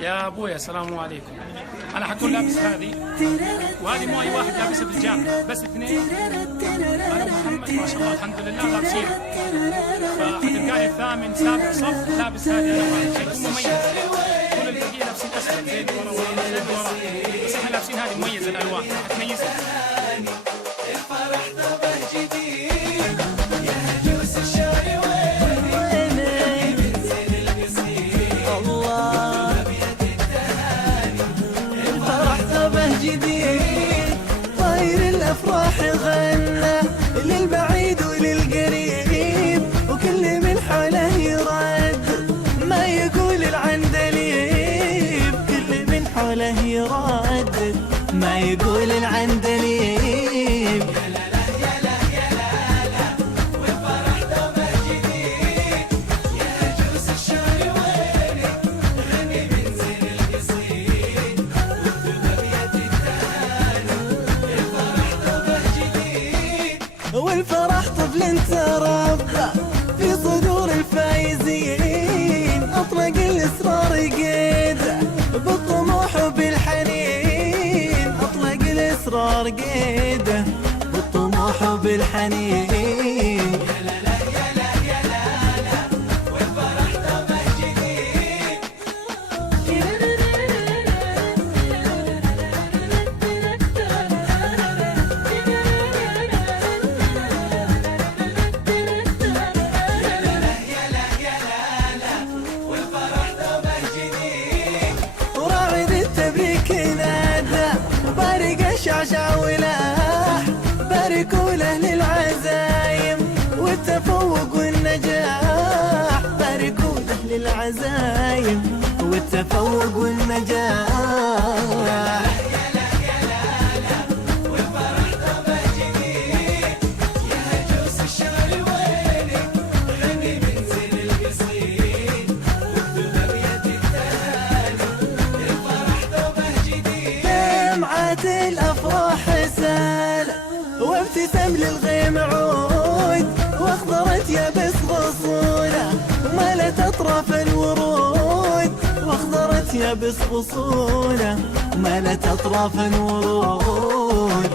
يا ابويا السلام عليكم. انا حكون لابس هذه، وهذه مو اي واحد لابسها في الجامعه، بس اثنين انا ومحمد ما شاء الله الحمد لله لابسينها، فحتلقاني الثامن سابع صف لابس هذه انا وهذا، حيكون مميز. كل الباقيين لابسين اسود زي اللي ورا ورا زي اللي ورا، بس احنا لابسين هذه مميزه الالوان حتميزها. الفرح طبع جديد يا هجوس الشاري ويني بنزين القصيد الله بيد التهاني. الفرح طبع جديد طاير الافراح غنى للبعيد وللقريب، وكل من حوله يرد ما يقول العندليب، كل من حوله يرد ما يقول العندليب. والفرح طفل تربى في صدور الفايزين، أطلق الإصرار قيده بالطموح وبالحنين، أطلق الإصرار قيده بالطموح وبالحنين. شعشع ولاح باركوا له للعزايم والتفوق والنجاح، باركوا له للعزايم والتفوق والنجاح. الافراح سالة وابتسم للغيم عود، واخضرت يابس غصونة وملت اطراف الورود، واخضرت يابس غصونة وملت اطراف الورود.